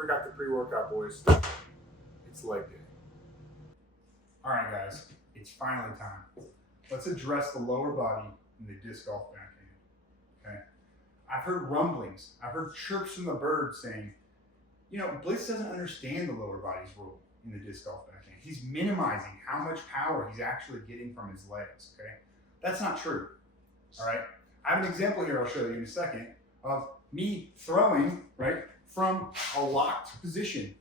Break out the pre-workout, boys. It's leg day. All right, guys, it's finally time. Let's address the lower body in the disc golf backhand. Okay. I've heard rumblings. I've heard chirps from the birds saying, Blitz doesn't understand the lower body's role in the disc golf backhand. He's minimizing how much power he's actually getting from his legs. Okay. That's not true. All right. I have an example here I'll show you in a second of me throwing, right, from a locked position,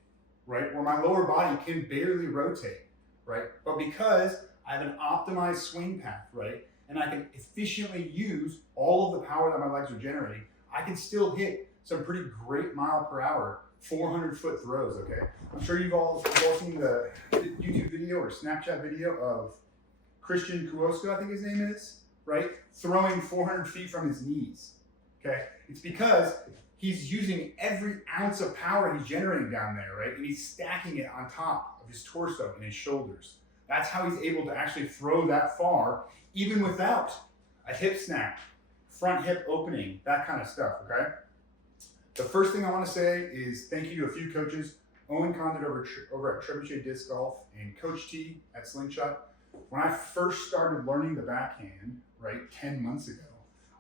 right, where my lower body can barely rotate, right? But because I have an optimized swing path, right, and I can efficiently use all of the power that my legs are generating, I can still hit some pretty great mile per hour, 400-foot throws, okay? I'm sure you've all seen the YouTube video or Snapchat video of Christian Kuoska, I think his name is, right? Throwing 400 feet from his knees, okay? It's because he's using every ounce of power he's generating down there, right? And he's stacking it on top of his torso and his shoulders. That's how he's able to actually throw that far, even without a hip snap, front hip opening, that kind of stuff, okay? The first thing I want to say is thank you to a few coaches, Owen Condit over at Trebuchet Disc Golf and Coach T at Slingshot. When I first started learning the backhand, right, 10 months ago,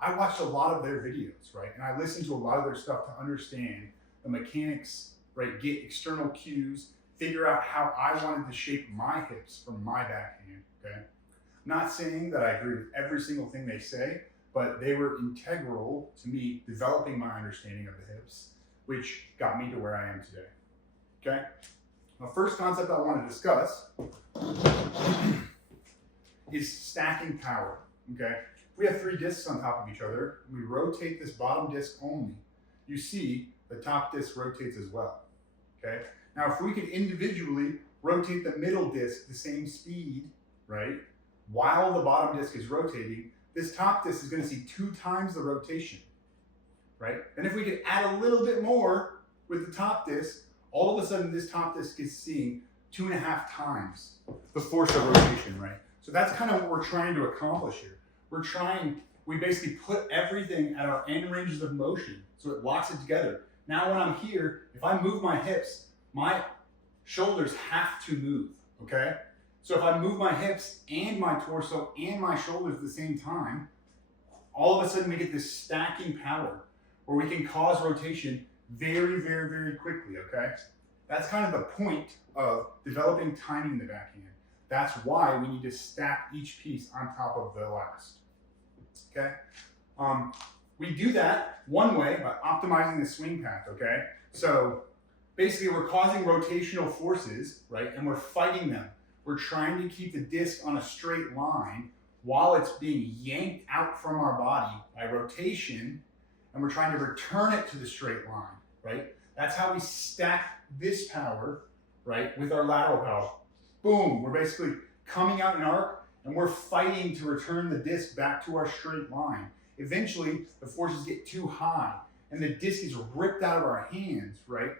I watched a lot of their videos, right? And I listened to a lot of their stuff to understand the mechanics, right? Get external cues, figure out how I wanted to shape my hips from my backhand, okay? Not saying that I agree with every single thing they say, but they were integral to me developing my understanding of the hips, which got me to where I am today, okay? The first concept I want to discuss is stacking power, okay? We have 3 discs on top of each other. We rotate this bottom disc only. You see the top disc rotates as well, okay? Now, if we could individually rotate the middle disc the same speed, right, while the bottom disc is rotating, this top disc is going to see 2 times the rotation, right? And if we could add a little bit more with the top disc, all of a sudden this top disc is seeing 2.5 times the force of rotation, right? So that's kind of what we're trying to accomplish here. We basically put everything at our end ranges of motion, so it locks it together. Now when I'm here, if I move my hips, my shoulders have to move, okay? So if I move my hips and my torso and my shoulders at the same time, all of a sudden we get this stacking power where we can cause rotation very, very, very quickly, okay? That's kind of the point of developing timing in the backhand. That's why we need to stack each piece on top of the last, okay? We do that one way by optimizing the swing path, okay? So basically we're causing rotational forces, right? And we're fighting them. We're trying to keep the disc on a straight line while it's being yanked out from our body by rotation, and we're trying to return it to the straight line, right? That's how we stack this power, right, with our lateral power. Boom, we're basically coming out in arc, and we're fighting to return the disc back to our straight line. Eventually, the forces get too high, and the disc is ripped out of our hands, right,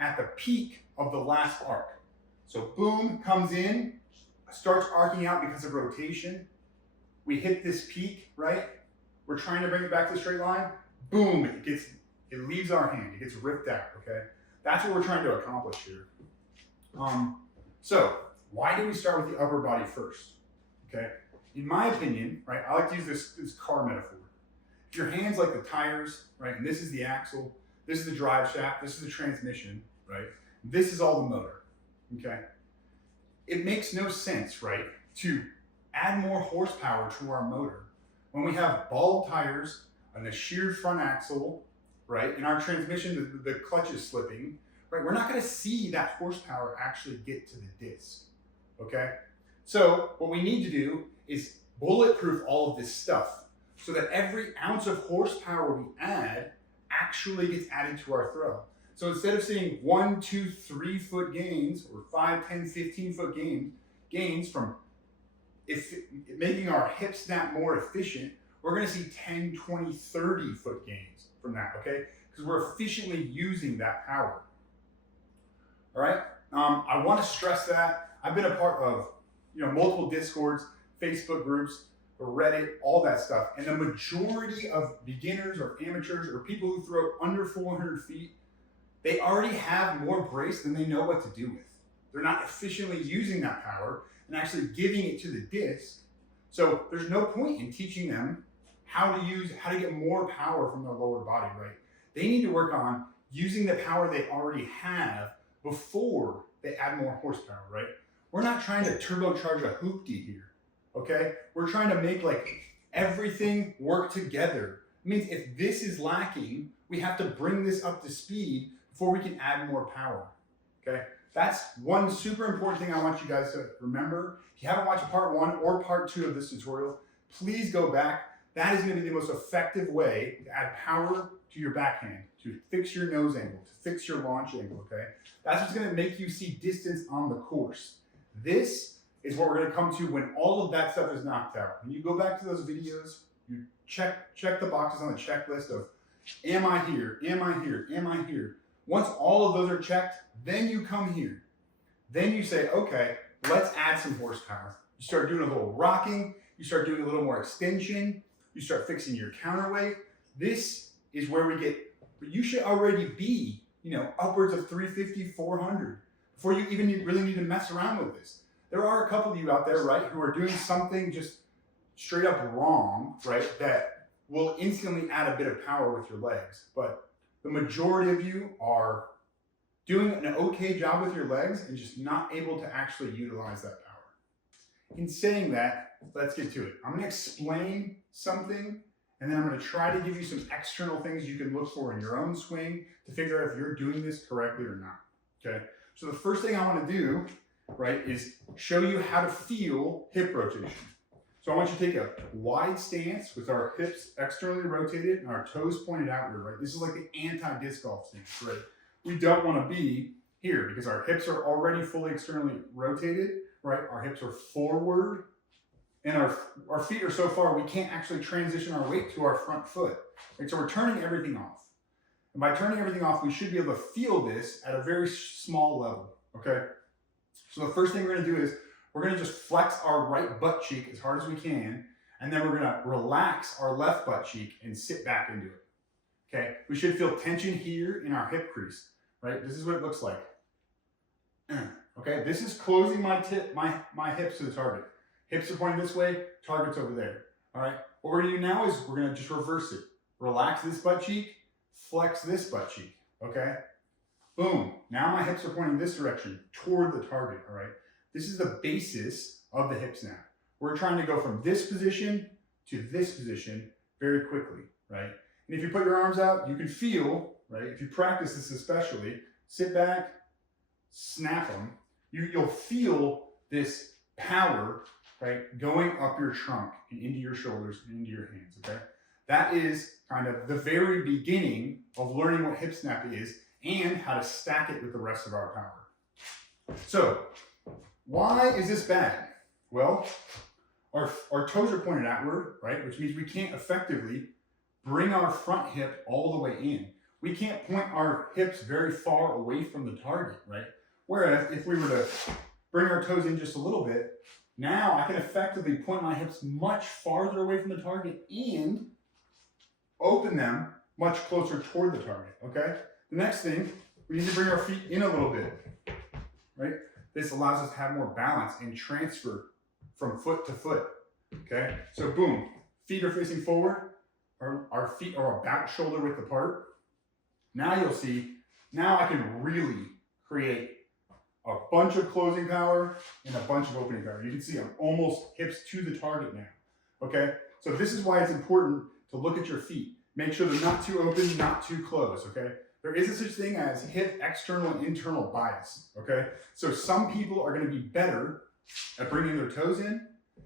at the peak of the last arc. So boom, comes in, starts arcing out because of rotation. We hit this peak, right? We're trying to bring it back to the straight line. Boom, it leaves our hand, it gets ripped out, okay? That's what we're trying to accomplish here. So why do we start with the upper body first, okay? In my opinion, right, I like to use this car metaphor. If your hand's like the tires, right, and this is the axle, this is the drive shaft, this is the transmission, right? This is all the motor, okay? It makes no sense, right, to add more horsepower to our motor when we have bald tires and a sheared front axle, right, and our transmission, the clutch is slipping, right? We're not going to see that horsepower actually get to the disc, okay? So what we need to do is bulletproof all of this stuff so that every ounce of horsepower we add actually gets added to our throw. So instead of seeing 1, 2, 3 foot gains or 5, 10, 15 foot gains from making our hip snap more efficient, we're going to see 10, 20, 30 foot gains from that, okay? Because we're efficiently using that power. All right, I want to stress that. I've been a part of multiple Discords, Facebook groups, Reddit, all that stuff. And the majority of beginners or amateurs or people who throw under 400 feet they already have more brace than they know what to do with. They're not efficiently using that power and actually giving it to the disc. So there's no point in teaching them how to get more power from their lower body, right? They need to work on using the power they already have before they add more horsepower, right? We're not trying to turbocharge a hoopty here, okay? We're trying to make like everything work together. It means if this is lacking, we have to bring this up to speed before we can add more power, okay? That's one super important thing I want you guys to remember. If you haven't watched part 1 or part 2 of this tutorial, please go back. That is going to be the most effective way to add power to your backhand, to fix your nose angle, to fix your launch angle, okay? That's what's going to make you see distance on the course. This is what we're going to come to when all of that stuff is knocked out. When you go back to those videos, you check the boxes on the checklist of, am I here, am I here, am I here? Once all of those are checked, then you come here. Then you say, okay, let's add some horsepower. You start doing a little rocking, you start doing a little more extension, you start fixing your counterweight. This is where we get, you should already be, upwards of 350, 400 before you even really need to mess around with this. There are a couple of you out there, right, who are doing something just straight up wrong, right, that will instantly add a bit of power with your legs. But the majority of you are doing an okay job with your legs and just not able to actually utilize that power. In saying that, let's get to it. I'm going to explain something, and then I'm going to try to give you some external things you can look for in your own swing to figure out if you're doing this correctly or not. Okay? So the first thing I want to do, right, is show you how to feel hip rotation. So I want you to take a wide stance with our hips externally rotated and our toes pointed outward, right? This is like the anti-disc golf stance, right? We don't want to be here because our hips are already fully externally rotated, right? Our hips are forward and our feet are so far we can't actually transition our weight to our front foot. Right? So we're turning everything off. And by turning everything off, we should be able to feel this at a very small level, okay? So the first thing we're going to do is we're going to just flex our right butt cheek as hard as we can, and then we're going to relax our left butt cheek and sit back into it. Okay, we should feel tension here in our hip crease, right? This is what it looks like. Okay, this is closing my hips to the target. Hips are pointing this way, target's over there. All right, what we're going to do now is we're going to just reverse it. Relax this butt cheek, flex this butt cheek, okay? Boom, now my hips are pointing this direction toward the target, all right? This is the basis of the hip snap. We're trying to go from this position to this position very quickly, right? And if you put your arms out, you can feel, right? If you practice this especially, sit back, snap them, you'll feel this power, right, going up your trunk and into your shoulders and into your hands, okay? That is kind of the very beginning of learning what hip snap is and how to stack it with the rest of our power. So, why is this bad? Well, our toes are pointed outward, right? Which means we can't effectively bring our front hip all the way in. We can't point our hips very far away from the target, right? Whereas if we were to bring our toes in just a little bit, now I can effectively point my hips much farther away from the target and open them much closer toward the target, okay? The next thing, we need to bring our feet in a little bit, right? This allows us to have more balance and transfer from foot to foot, okay? So boom, feet are facing forward, our feet are about shoulder width apart. Now you'll see, now I can really create a bunch of closing power and a bunch of opening power. You can see I'm almost hips to the target now, okay? So this is why it's important to look at your feet. Make sure they're not too open, not too closed, okay? There is a such thing as hip external and internal bias, okay? So some people are going to be better at bringing their toes in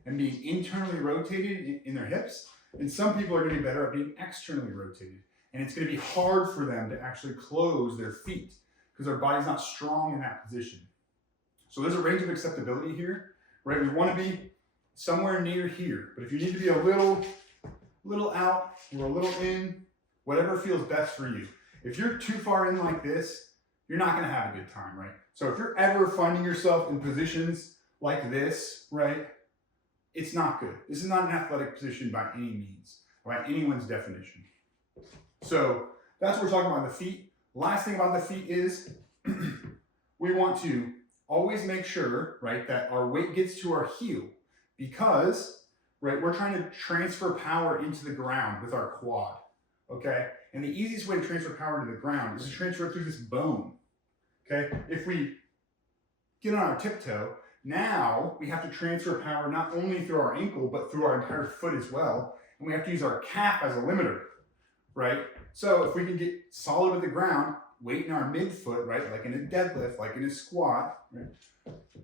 and being internally rotated in their hips, and some people are going to be better at being externally rotated. And it's going to be hard for them to actually close their feet because their body's not strong in that position. So there's a range of acceptability here, right? We want to be somewhere near here, but if you need to be a little out or a little in, whatever feels best for you. If you're too far in like this, you're not going to have a good time, right? So if you're ever finding yourself in positions like this, right, it's not good. This is not an athletic position by any means, by anyone's definition. So that's what we're talking about the feet. Last thing about the feet is we want to always make sure, right, that our weight gets to our heel because, right, we're trying to transfer power into the ground with our quad, okay? And the easiest way to transfer power to the ground is to transfer it through this bone, okay? If we get on our tiptoe, now we have to transfer power not only through our ankle, but through our entire foot as well. And we have to use our calf as a limiter, right? So if we can get solid with the ground, weight in our midfoot, right? Like in a deadlift, like in a squat, right?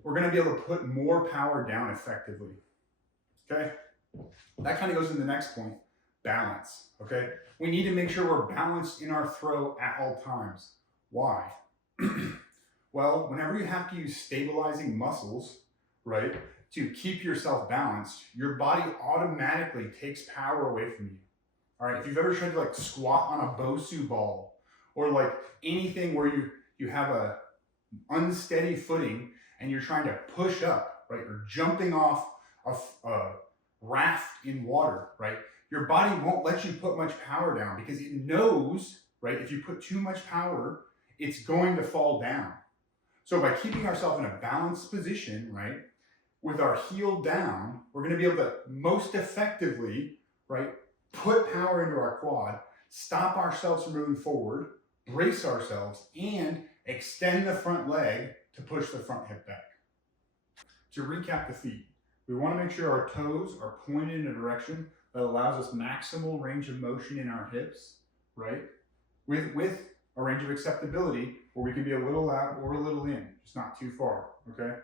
We're gonna be able to put more power down effectively, okay? That kind of goes into the next point, balance, okay? We need to make sure we're balanced in our throw at all times. Why? Well, whenever you have to use stabilizing muscles, right, to keep yourself balanced, your body automatically takes power away from you. All right, if you've ever tried to like squat on a Bosu ball or like anything where you have a unsteady footing and you're trying to push up, right, or jumping off a raft in water, right, your body won't let you put much power down because it knows, right, if you put too much power, it's going to fall down. So by keeping ourselves in a balanced position, right, with our heel down, we're going to be able to most effectively, right, put power into our quad, stop ourselves from moving forward, brace ourselves, and extend the front leg to push the front hip back. To recap the feet, we want to make sure our toes are pointed in a direction that allows us maximal range of motion in our hips, right, with a range of acceptability where we can be a little out or a little in, just not too far, okay?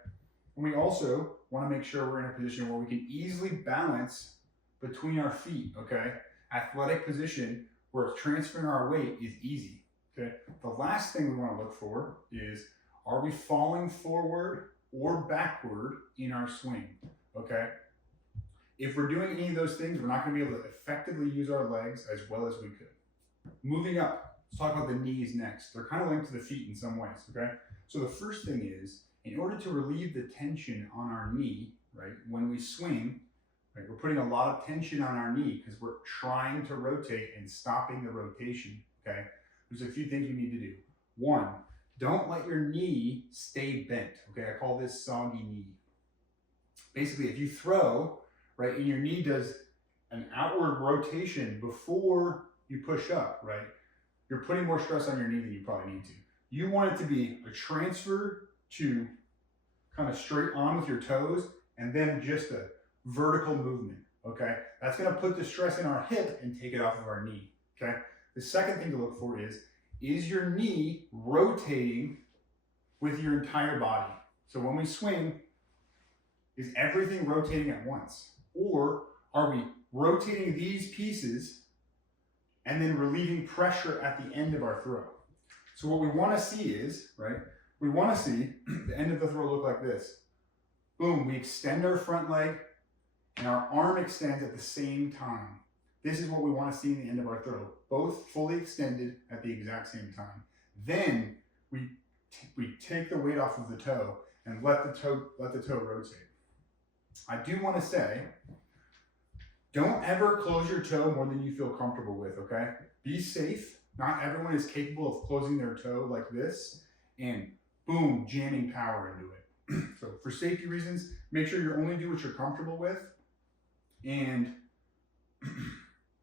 And we also want to make sure we're in a position where we can easily balance between our feet, okay? Athletic position where transferring our weight is easy, okay? The last thing we want to look for is, are we falling forward or backward in our swing, okay? If we're doing any of those things, we're not going to be able to effectively use our legs as well as we could. Moving up, let's talk about the knees next. They're kind of linked to the feet in some ways, okay? So the first thing is, in order to relieve the tension on our knee, right, when we swing, right, we're putting a lot of tension on our knee because we're trying to rotate and stopping the rotation, okay? There's a few things we need to do. One, don't let your knee stay bent, okay? I call this soggy knee. Basically, if you throw, right, and your knee does an outward rotation before you push up, right, you're putting more stress on your knee than you probably need to. You want it to be a transfer to kind of straight on with your toes and then just a vertical movement, okay? That's gonna put the stress in our hip and take it off of our knee, okay? The second thing to look for is your knee rotating with your entire body? So when we swing, is everything rotating at once? Or are we rotating these pieces and then relieving pressure at the end of our throw? So what we want to see is, right, we want to see the end of the throw look like this. Boom, we extend our front leg and our arm extends at the same time. This is what we want to see in the end of our throw, both fully extended at the exact same time. Then we take the weight off of the toe and let the toe rotate. I do want to say, don't ever close your toe more than you feel comfortable with, okay? Be safe. Not everyone is capable of closing their toe like this and boom, jamming power into it. So for safety reasons, make sure you only do what you're comfortable with and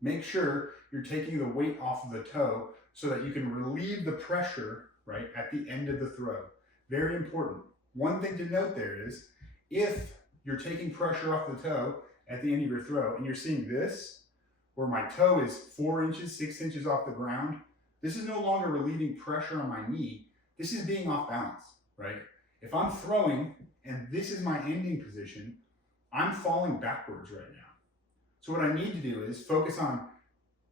make sure you're taking the weight off of the toe so that you can relieve the pressure, right, at the end of the throw. Very important. One thing to note there is, if you're taking pressure off the toe at the end of your throw and you're seeing this, where my toe is 4 inches, 6 inches off the ground, this is no longer relieving pressure on my knee. This is being off balance, right? If I'm throwing and this is my ending position, I'm falling backwards right now. So what I need to do is focus on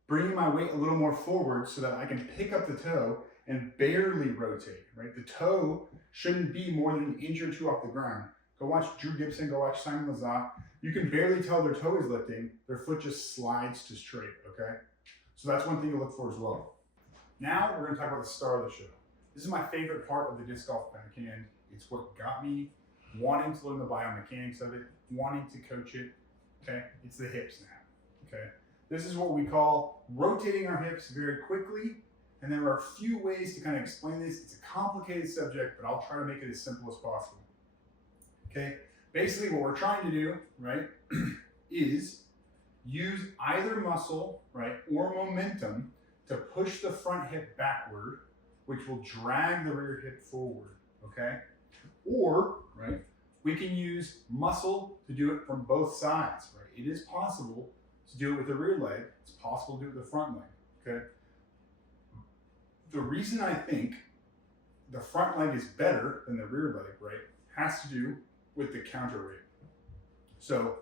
bringing my weight a little more forward so that I can pick up the toe and barely rotate, right? The toe shouldn't be more than 1 inch or 2 off the ground. Go watch Drew Gibson, go watch Simon Lazat. You can barely tell their toe is lifting. Their foot just slides to straight, okay? So that's one thing to look for as well. Now we're gonna talk about the star of the show. This is my favorite part of the disc golf backhand. It's what got me wanting to learn the biomechanics of it, wanting to coach it, okay? It's the hip snap, okay? This is what we call rotating our hips very quickly And there are a few ways to kind of explain this. It's a complicated subject, but I'll try to make it as simple as possible. Okay, basically what we're trying to do, right, is use either muscle, right, or momentum to push the front hip backward, which will drag the rear hip forward, okay? Or, right, we can use muscle to do it from both sides, right? It is possible to do it with the rear leg. It's possible to do it with the front leg, okay? The reason I think the front leg is better than the rear leg, right, has to do with the counter rate. So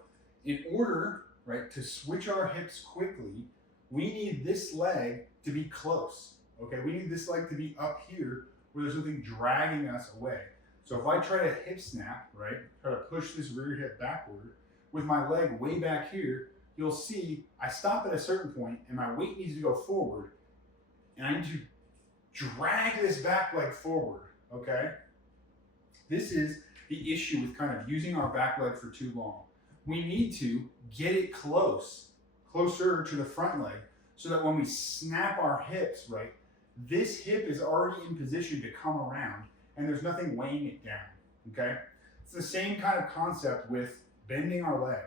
in order, right, to switch our hips quickly, we need this leg to be close, okay? We need this leg to be up here where there's something dragging us away. So if I try to hip snap, right, try to push this rear hip backward, with my leg way back here, you'll see I stop at a certain point and my weight needs to go forward, and I need to drag this back leg forward, okay? This is the issue with kind of using our back leg for too long. We need to get it closer to the front leg, so that when we snap our hips, right, this hip is already in position to come around and there's nothing weighing it down, okay? It's the same kind of concept with bending our leg.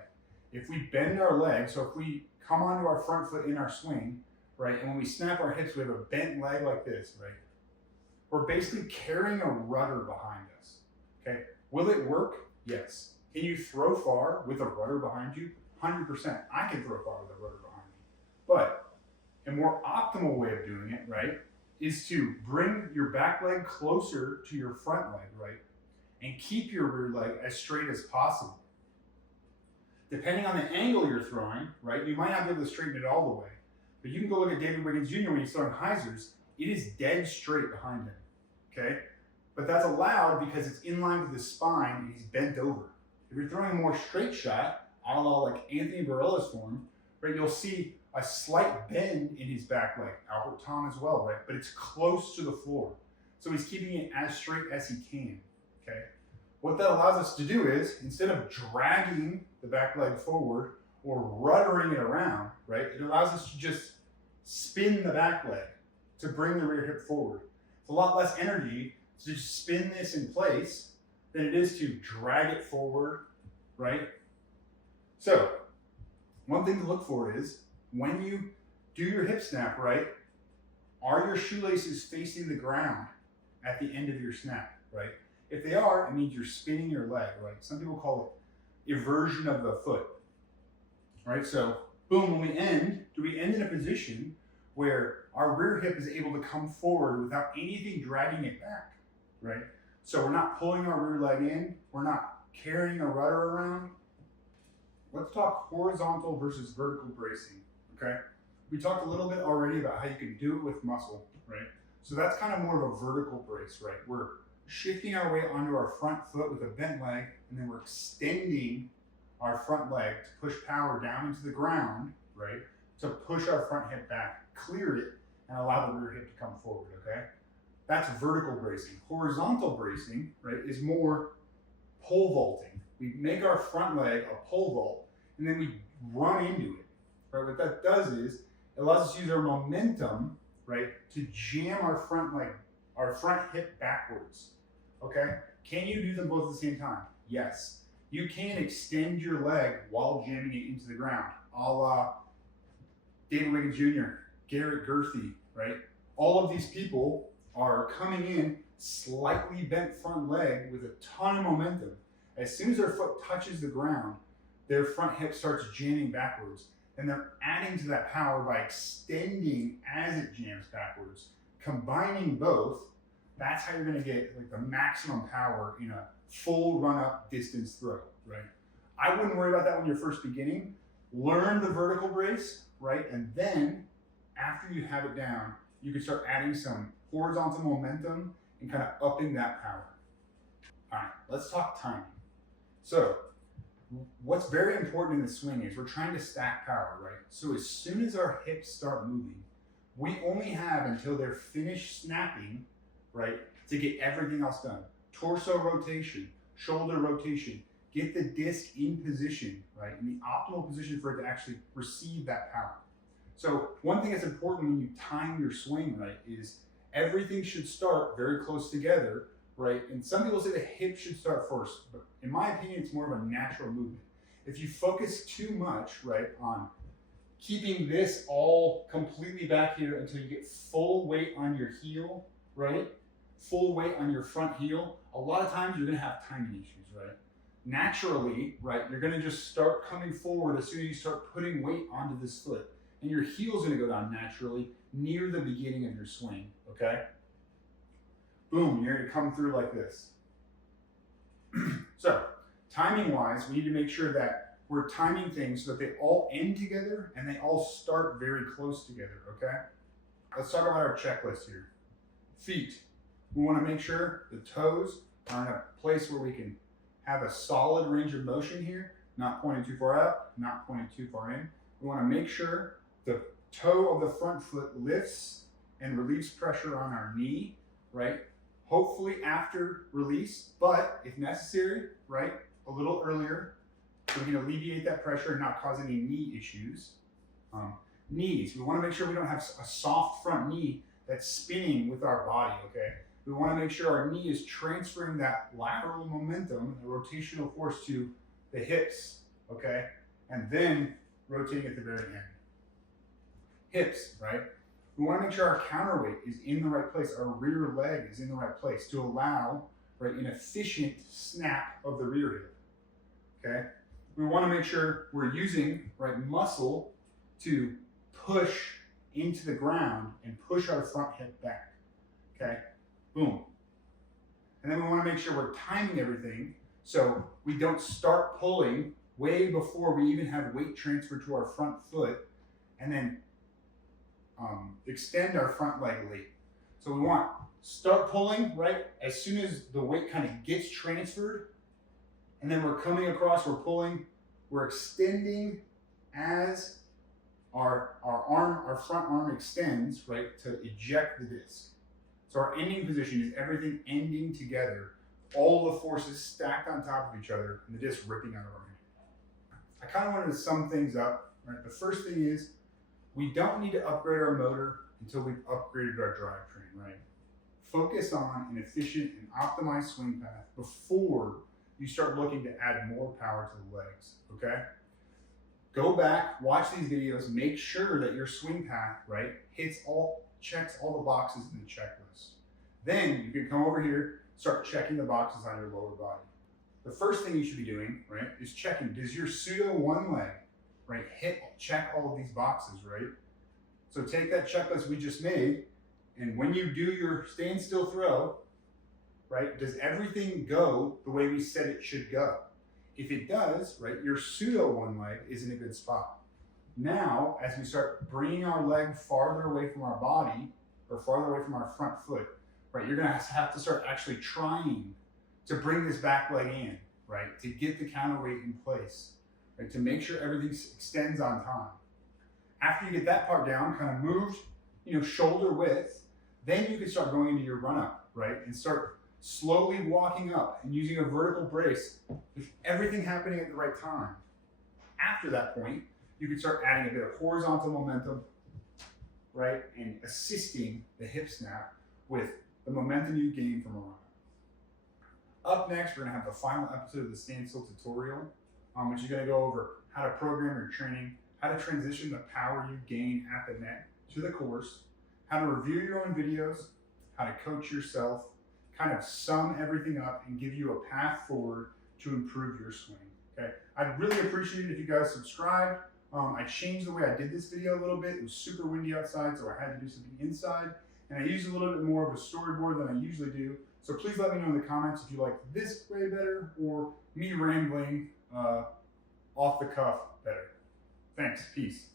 If we bend our leg, so if we come onto our front foot in our swing, right, and when we snap our hips, we have a bent leg like this, right? We're basically carrying a rudder behind us, okay? Will it work? Yes. Can you throw far with a rudder behind you? 100%. I can throw far with a rudder behind me. But a more optimal way of doing it, right, is to bring your back leg closer to your front leg, right, and keep your rear leg as straight as possible. Depending on the angle you're throwing, right, you might not be able to straighten it all the way. But you can go look at David Wiggins Jr. when he's throwing hyzers. It is dead straight behind him, okay? But that's allowed because it's in line with his spine and he's bent over. If you're throwing a more straight shot, a la like Anthony Barella's form, right, you'll see a slight bend in his back leg. Albert Tom as well, right? But it's close to the floor. So he's keeping it as straight as he can, okay? What that allows us to do is, instead of dragging the back leg forward or ruddering it around, right, it allows us to just spin the back leg to bring the rear hip forward. It's a lot less energy to just spin this in place than it is to drag it forward, right? So, one thing to look for is, when you do your hip snap, right, are your shoelaces facing the ground at the end of your snap, right? If they are, it means you're spinning your leg, right? Some people call it eversion of the foot, right? So, boom, when we end, do we end in a position where our rear hip is able to come forward without anything dragging it back, right? So we're not pulling our rear leg in, we're not carrying a rudder around. Let's talk horizontal versus vertical bracing, okay? We talked a little bit already about how you can do it with muscle, right? So that's kind of more of a vertical brace, right? We're shifting our weight onto our front foot with a bent leg, and then we're extending our front leg to push power down into the ground, right? To push our front hip back, clear it, and allow the rear hip to come forward, okay? That's vertical bracing. Horizontal bracing, right, is more pole vaulting. We make our front leg a pole vault, and then we run into it, right? What that does is, it allows us to use our momentum, right, to jam our front leg, our front hip backwards, okay? Can you do them both at the same time? Yes. You can extend your leg while jamming it into the ground, a la David Wiggins Jr., Garrett Gerthy, right? All of these people are coming in slightly bent front leg with a ton of momentum. As soon as their foot touches the ground, their front hip starts jamming backwards. And they're adding to that power by extending as it jams backwards. Combining both, that's how you're gonna get like the maximum power in a full run-up distance throw, right? I wouldn't worry about that when you're first beginning. Learn the vertical brace, right? And then, after you have it down, you can start adding some horizontal momentum and kind of upping that power. All right, let's talk timing. So, what's very important in the swing is we're trying to stack power, right? So as soon as our hips start moving, we only have until they're finished snapping, right, to get everything else done. Torso rotation, shoulder rotation, get the disc in position, right, in the optimal position for it to actually receive that power. So one thing that's important when you time your swing right is everything should start very close together, right? And some people say the hip should start first, but in my opinion, it's more of a natural movement. If you focus too much, right, on keeping this all completely back here until you get full weight on your heel, right? Full weight on your front heel, a lot of times you're gonna have timing issues, right? Naturally, right, you're gonna just start coming forward as soon as you start putting weight onto this foot. And your heel's gonna go down naturally near the beginning of your swing, okay? Boom, you're gonna come through like this. So, timing-wise, we need to make sure that we're timing things so that they all end together and they all start very close together, okay? Let's talk about our checklist here. Feet. We wanna make sure the toes are in a place where we can have a solid range of motion here, not pointing too far out, not pointing too far in. We wanna make sure the toe of the front foot lifts and relieves pressure on our knee, right? Hopefully after release, but if necessary, right, a little earlier, so we can alleviate that pressure and not cause any knee issues. Knees, we want to make sure we don't have a soft front knee that's spinning with our body, okay? We want to make sure our knee is transferring that lateral momentum, the rotational force to the hips, okay? And then rotating at the very end. Hips, right? We want to make sure our counterweight is in the right place, our rear leg is in the right place to allow, right, an efficient snap of the rear hip, okay? We want to make sure we're using, right, muscle to push into the ground and push our front hip back, okay? Boom. And then we want to make sure we're timing everything so we don't start pulling way before we even have weight transfer to our front foot and then extend our front leg late. So we want start pulling, right, as soon as the weight kind of gets transferred, and then we're coming across, we're pulling, we're extending as our front arm extends, right, to eject the disc. So our ending position is everything ending together, all the forces stacked on top of each other, and the disc ripping out of our hand. I kind of wanted to sum things up, right? The first thing is we don't need to upgrade our motor until we've upgraded our drivetrain, right? Focus on an efficient and optimized swing path before you start looking to add more power to the legs, okay? Go back, watch these videos, make sure that your swing path, right, checks all the boxes in the checklist. Then you can come over here, start checking the boxes on your lower body. The first thing you should be doing, right, is checking, does your pseudo one leg, right, check all of these boxes, right? So take that checklist we just made, and when you do your standstill throw, right, does everything go the way we said it should go? If it does, right, your pseudo one leg is in a good spot. Now, as we start bringing our leg farther away from our body, or farther away from our front foot, right, you're gonna have to start actually trying to bring this back leg in, right, to get the counterweight in place, right, to make sure everything extends on time. After you get that part down, kind of moved, shoulder width, then you can start going into your run up, right, and start slowly walking up and using a vertical brace with everything happening at the right time. After that point, you can start adding a bit of horizontal momentum, right, and assisting the hip snap with the momentum you gain from a run. Up next, we're gonna have the final episode of the Standstill tutorial, which is gonna go over how to program your training, how to transition the power you gain at the net to the course, how to review your own videos, how to coach yourself, kind of sum everything up and give you a path forward to improve your swing, okay? I'd really appreciate it if you guys subscribed. I changed the way I did this video a little bit. It was super windy outside, so I had to do something inside. And I used a little bit more of a storyboard than I usually do. So please let me know in the comments if you like this way better or me rambling off the cuff better. Thanks, peace.